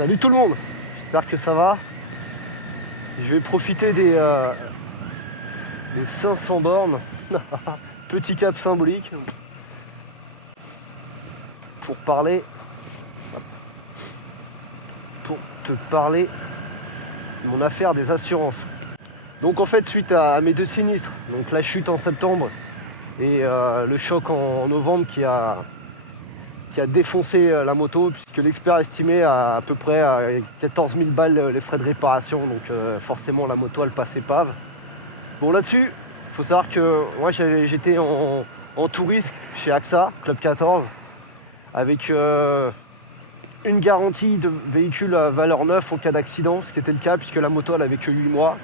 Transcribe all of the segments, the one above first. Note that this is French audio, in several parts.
Salut tout le monde, j'espère que ça va. Je vais profiter des 500 bornes, petit cap symbolique, pour te parler de mon affaire des assurances. Donc en fait, suite à mes 2 sinistres, donc la chute en septembre et le choc en novembre qui a défoncé la moto, puisque l'expert estimait à peu près à 14 000 balles les frais de réparation, donc forcément la moto elle passait pave. Bon, là-dessus, il faut savoir que moi j'étais en tout risque chez AXA, Club 14, avec une garantie de véhicule à valeur neuve au cas d'accident, ce qui était le cas puisque la moto elle avait que 8 mois.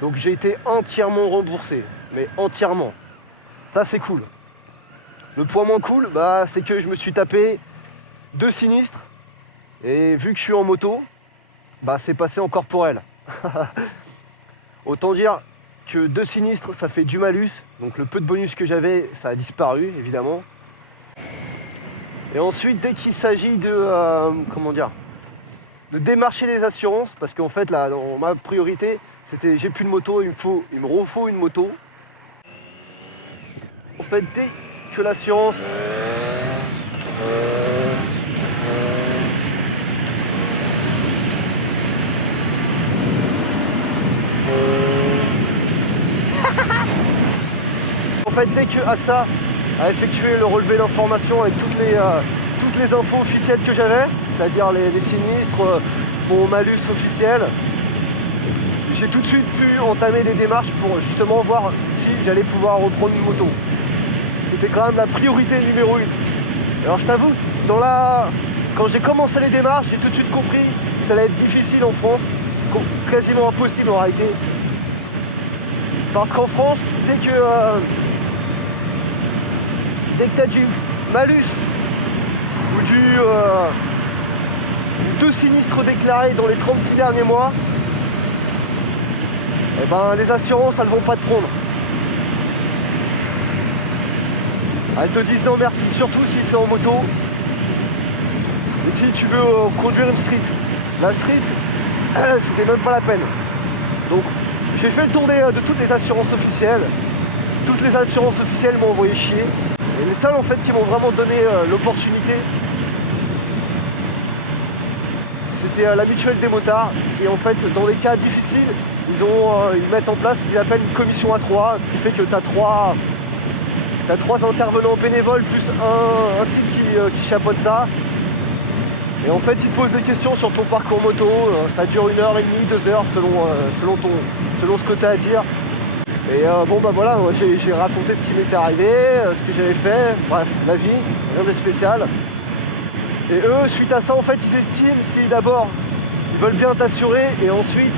Donc j'ai été entièrement remboursé, mais entièrement. Ça c'est cool. Le point moins cool, c'est que je me suis tapé 2 sinistres et vu que je suis en moto, c'est passé en corporel. Autant dire que 2 sinistres, ça fait du malus, donc le peu de bonus que j'avais, ça a disparu évidemment. Et ensuite, dès qu'il s'agit de de démarcher les assurances, parce qu'en fait là, dans ma priorité, c'était j'ai plus de moto, il me refaut une moto. En fait, dès que l'assurance dès que AXA a effectué le relevé d'informations avec toutes les infos officielles que j'avais, c'est-à-dire les sinistres, mon malus officiel, j'ai tout de suite pu entamer des démarches pour justement voir si j'allais pouvoir reprendre une moto. C'était quand même la priorité numéro 1. Alors je t'avoue, quand j'ai commencé les démarches, j'ai tout de suite compris que ça allait être difficile en France, quasiment impossible en réalité. Parce qu'en France, dès que tu as du malus ou 2 sinistres déclarés dans les 36 derniers mois, les assurances elles vont pas te prendre. Elles te disent non merci, surtout si c'est en moto et si tu veux conduire une street. La street, c'était même pas la peine. Donc j'ai fait le tour de toutes les assurances officielles. Toutes les assurances officielles m'ont envoyé chier. Et les seuls en fait qui m'ont vraiment donné l'opportunité, c'était la mutuelle des motards, qui en fait dans des cas difficiles, ils mettent en place ce qu'ils appellent une commission à 3, ce qui fait que tu as 3 intervenants bénévoles plus un type qui chapeaute ça. Et en fait ils te posent des questions sur ton parcours moto, ça dure 1h30, 2 heures selon ce que tu as à dire. Et voilà, j'ai raconté ce qui m'était arrivé, ce que j'avais fait, bref, la vie, rien de spécial. Et eux, suite à ça, en fait, ils estiment si d'abord ils veulent bien t'assurer et ensuite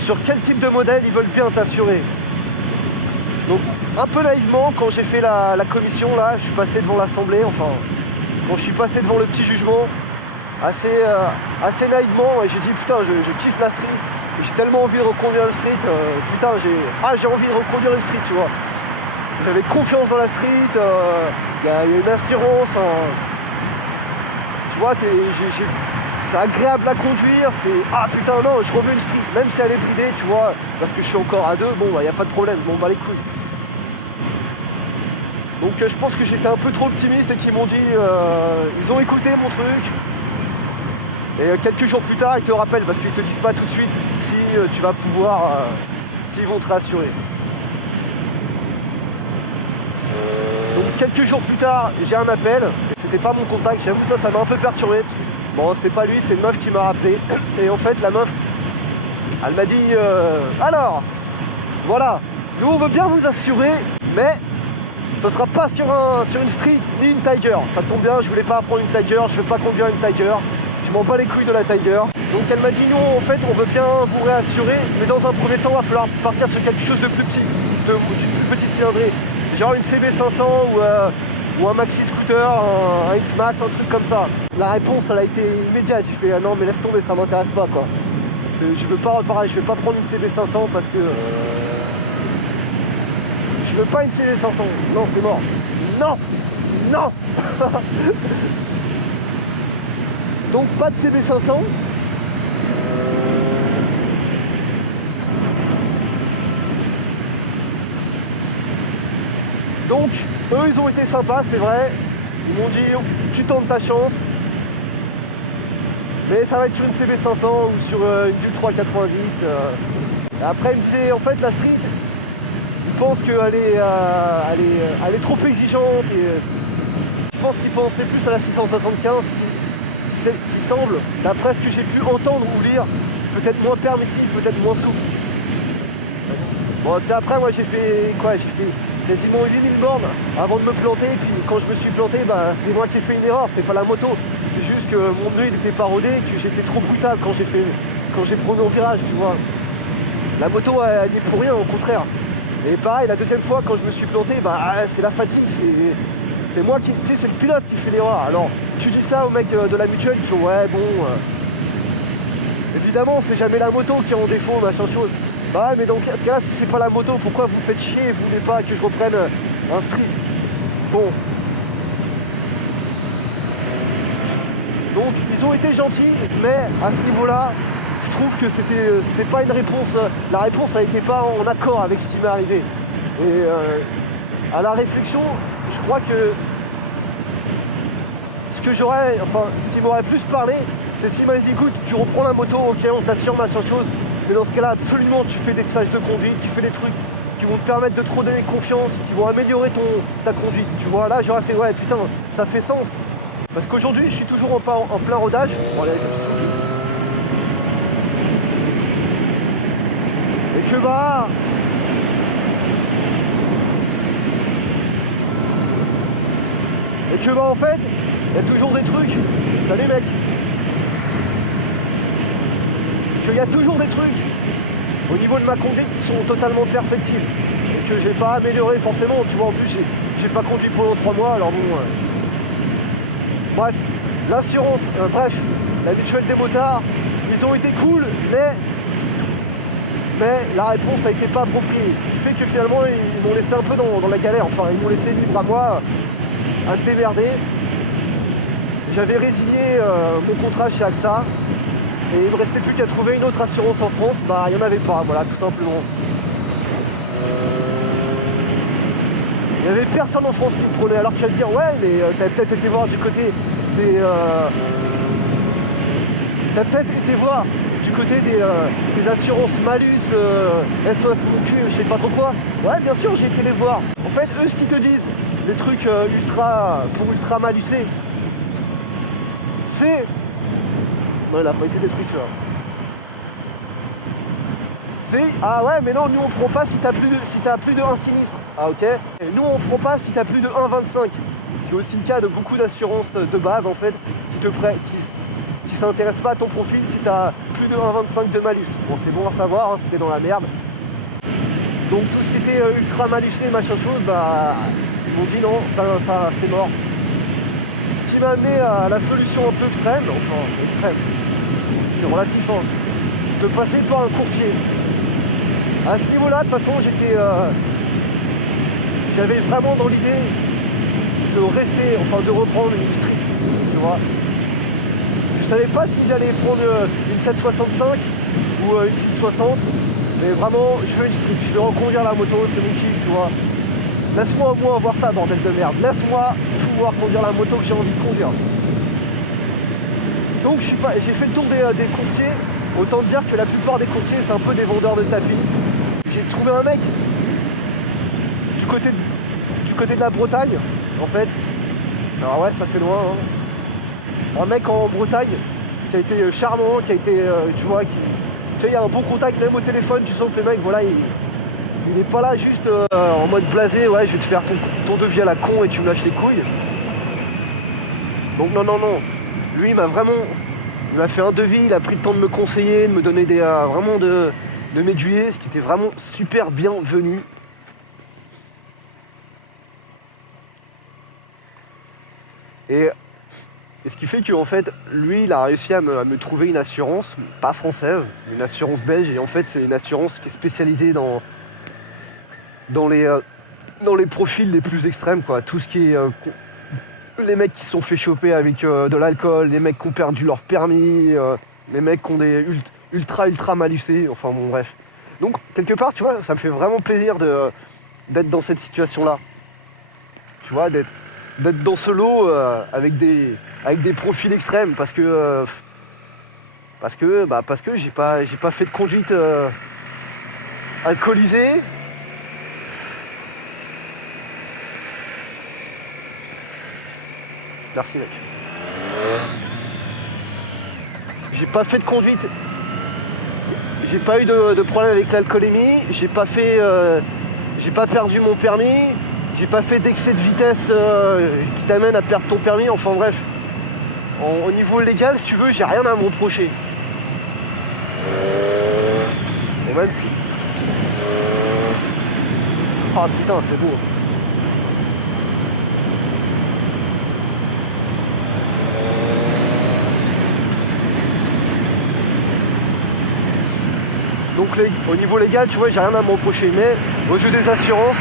sur quel type de modèle ils veulent bien t'assurer. Donc un peu naïvement, quand j'ai fait la commission là, je suis passé devant l'assemblée, quand je suis passé devant le petit jugement, assez naïvement, et j'ai dit putain je kiffe la street, j'ai tellement envie de reconduire une street, j'ai envie de reconduire une street, tu vois. J'avais confiance dans la street, y a une assurance, tu vois, c'est agréable à conduire, je reveux une street, même si elle est bridée, tu vois, parce que je suis encore à 2, y a pas de problème, je m'en bats les couilles. Donc je pense que j'étais un peu trop optimiste et qu'ils m'ont dit, ils ont écouté mon truc. Et quelques jours plus tard, ils te rappellent, parce qu'ils te disent pas tout de suite si tu vas pouvoir, s'ils vont te rassurer. Donc quelques jours plus tard, j'ai un appel, c'était pas mon contact, j'avoue ça m'a un peu perturbé. Bon, c'est pas lui, c'est une meuf qui m'a rappelé. Et en fait, la meuf, elle m'a dit, alors, voilà, nous on veut bien vous assurer, mais ce sera pas sur une street ni une Tiger. Ça tombe bien, je voulais pas prendre une Tiger, je veux pas conduire une Tiger. Je m'en bats les couilles de la Tiger. Donc elle m'a dit, nous en fait on veut bien vous réassurer, mais dans un premier temps il va falloir partir sur quelque chose de plus petit, d'une plus petite cylindrée. Genre une CB500 ou un maxi scooter, un X-Max, un truc comme ça. La réponse elle a été immédiate, j'ai fait non mais laisse tomber, ça m'intéresse pas quoi. Je veux pas reparer, je vais pas prendre une CB500 parce que je veux pas une CB500, non c'est mort. Non. Donc pas de CB500. Donc eux ils ont été sympas, c'est vrai. Ils m'ont dit tu tentes ta chance. Mais ça va être sur une CB500 ou sur une Duke 390. Après il me disait en fait la street, ils pensent qu'elle elle est trop exigeante et je pense qu'ils pensaient plus à la 675 qui semble, d'après ce que j'ai pu entendre ou lire, peut-être moins permissif, peut-être moins souple. Bon, c'est après moi j'ai fait quoi? J'ai fait quasiment 8000 bornes avant de me planter, et puis quand je me suis planté, bah, c'est moi qui ai fait une erreur, c'est pas la moto. C'est juste que mon pneu il était pas rodé, que j'étais trop brutal quand j'ai pris mon virage, tu vois. La moto elle est pour rien, au contraire. Et pareil, la deuxième fois quand je me suis planté, bah c'est la fatigue, c'est moi qui, tu sais, c'est le pilote qui fait l'erreur. Alors tu dis ça au mec de la mutuelle, qui fait ouais bon, évidemment c'est jamais la moto qui est en défaut, machin chose. Bah ouais, mais dans ce cas-là, si c'est pas la moto, pourquoi vous me faites chier et vous voulez pas que je reprenne un street? Bon. Donc ils ont été gentils, mais à ce niveau-là, je trouve que c'était pas une réponse. La réponse elle n'était pas en accord avec ce qui m'est arrivé. Et à la réflexion, je crois que ce qui m'aurait plus parlé, c'est si m'a dit écoute, tu reprends la moto, ok, on t'assure machin chose, mais dans ce cas-là, absolument, tu fais des stages de conduite, tu fais des trucs qui vont te permettre de te redonner confiance, qui vont améliorer ta conduite. Tu vois, là, j'aurais fait ouais, putain, ça fait sens. Parce qu'aujourd'hui, je suis toujours en plein rodage. Bon, allez, et que bah. Et que bah, en fait, il y a toujours des trucs. Salut, mec. Qu'il y a toujours des trucs au niveau de ma conduite qui sont totalement perfectibles. Et que j'ai pas amélioré forcément. Tu vois, en plus, j'ai pas conduit pendant 3 mois, alors bon. Bref, l'assurance, bref, la mutuelle des motards, ils ont été cool, mais la réponse a été pas appropriée. Ce qui fait que finalement, ils m'ont laissé un peu dans la galère. Enfin, ils m'ont laissé libre à moi, à me démerder. J'avais résigné mon contrat chez AXA, et il me restait plus qu'à trouver une autre assurance en France. Bah, il n'y en avait pas, voilà, tout simplement. Il n'y avait personne en France qui me prenait, alors que tu vas te dire ouais mais t'as peut-être été voir du côté des des assurances malus, SOS mon cul, je sais pas trop quoi. Ouais bien sûr j'ai été les voir. En fait eux ce qu'ils te disent, des trucs ultra malusés, c'est. Non il a pas été détruit tu vois. C'est ah ouais mais non nous on prend pas si t'as plus de 1 sinistre. Ah ok. Et nous on prend pas si t'as plus de 1,25. C'est aussi le cas de beaucoup d'assurances de base en fait qui s'intéressent pas à ton profil si t'as plus de 1,25 de malus. Bon c'est bon à savoir, hein, c'était dans la merde. Donc tout ce qui était ultra malusé machin chose, bah ils m'ont dit non, ça c'est mort. Ce qui m'a amené à la solution un peu extrême, enfin extrême, c'est relatif hein, de passer par un courtier. À ce niveau-là, de toute façon, j'avais vraiment dans l'idée de rester, enfin de reprendre une street, tu vois. Je savais pas si j'allais prendre une 765 ou une 660, mais vraiment, je veux une street, je vais reconduire la moto, c'est mon kiff, tu vois. Laisse-moi au moins voir ça, bordel de merde. Laisse-moi pouvoir conduire la moto que j'ai envie de conduire. Donc j'ai fait le tour des courtiers. Autant dire que la plupart des courtiers, c'est un peu des vendeurs de tapis. J'ai trouvé un mec du côté de la Bretagne, en fait. Alors ouais, ça fait loin. Hein. Un mec en Bretagne qui a été charmant, qui a été, tu vois, il y a un bon contact même au téléphone. Tu sens que le mec, voilà, il est pas là juste en mode blasé. Ouais, je vais te faire ton devis à la con et tu me lâches les couilles. Donc non. Lui, il m'a fait un devis, il a pris le temps de me conseiller, de me donner vraiment de m'aiguiller, ce qui était vraiment super bienvenu. Et ce qui fait qu'en fait, lui, il a réussi à me trouver une assurance, pas française, une assurance belge, et en fait, c'est une assurance qui est spécialisée dans les profils les plus extrêmes, quoi. Tout ce qui est les mecs qui se sont fait choper avec de l'alcool, les mecs qui ont perdu leur permis, les mecs qui ont des ultra malusés, enfin bon bref. Donc quelque part, tu vois, ça me fait vraiment plaisir d'être dans cette situation-là. Tu vois, d'être dans ce lot avec des profils extrêmes parce que j'ai pas fait de conduite alcoolisée. Merci mec. J'ai pas fait de conduite. J'ai pas eu de problème avec l'alcoolémie. J'ai pas perdu mon permis. J'ai pas fait d'excès de vitesse qui t'amène à perdre ton permis. Enfin bref. Au niveau légal, si tu veux, j'ai rien à me reprocher. Et même si. Ah putain, c'est beau. Donc au niveau légal, tu vois, j'ai rien à me reprocher. Mais au yeux des assurances,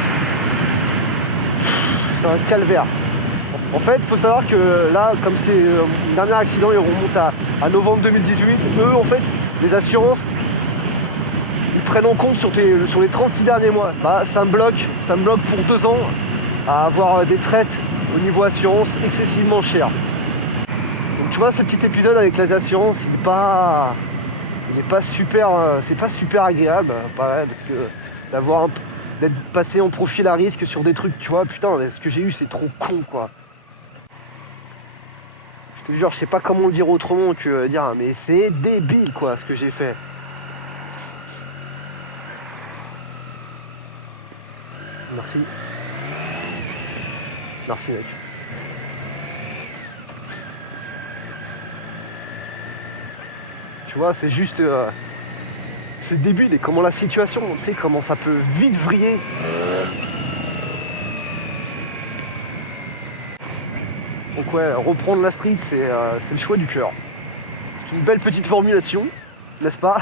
c'est un calvaire. En fait, il faut savoir que là, comme c'est mon dernier accident, il remonte à novembre 2018. Eux, en fait, les assurances, ils prennent en compte sur les 36 derniers mois. Bah, ça me bloque pour 2 ans à avoir des traites au niveau assurance excessivement chères. Donc tu vois, ce petit épisode avec les assurances, il n'est pas super, c'est pas super agréable, pareil, parce que d'être passé en profil à risque sur des trucs, tu vois, putain, ce que j'ai eu, c'est trop con, quoi. Je te jure, je sais pas comment le dire autrement que dire, mais c'est débile, quoi, ce que j'ai fait. Merci. Merci, mec. Tu vois, c'est juste... c'est débile et comment la situation, tu sais, comment ça peut vite vriller. Donc ouais, reprendre la street, c'est le choix du cœur. C'est une belle petite formulation, n'est-ce pas?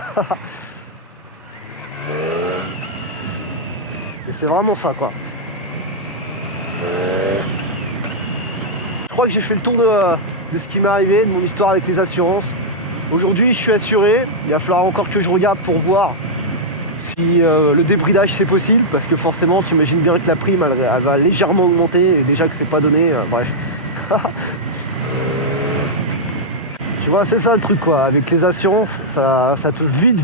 Et c'est vraiment ça, quoi. Je crois que j'ai fait le tour de ce qui m'est arrivé, de mon histoire avec les assurances. Aujourd'hui, je suis assuré. Il va falloir encore que je regarde pour voir si le débridage c'est possible, parce que forcément, tu imagines bien que la prime, elle va légèrement augmenter, et déjà que c'est pas donné, bref. Tu vois, c'est ça le truc, quoi. Avec les assurances, ça peut vite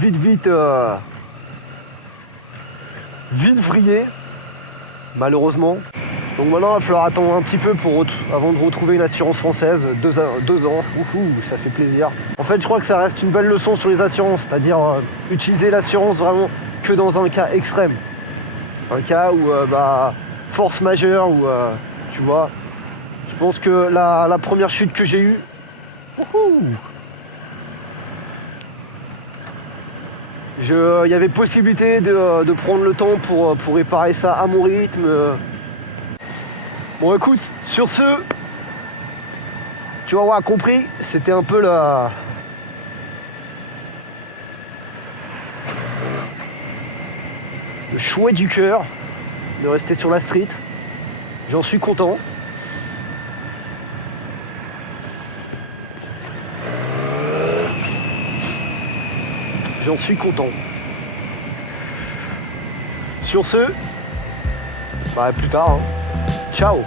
vriller, malheureusement. Donc maintenant, il va falloir attendre un petit peu avant de retrouver une assurance française. 2 ans, ça fait plaisir. En fait, je crois que ça reste une belle leçon sur les assurances, c'est-à-dire utiliser l'assurance vraiment que dans un cas extrême. Un cas où, force majeure, où, tu vois, je pense que la première chute que j'ai eue, il y avait possibilité de prendre le temps pour réparer ça à mon rythme. Bon écoute, sur ce, tu vas avoir compris, c'était un peu le chouet du cœur de rester sur la street. J'en suis content. J'en suis content. Sur ce, plus tard. Ciao.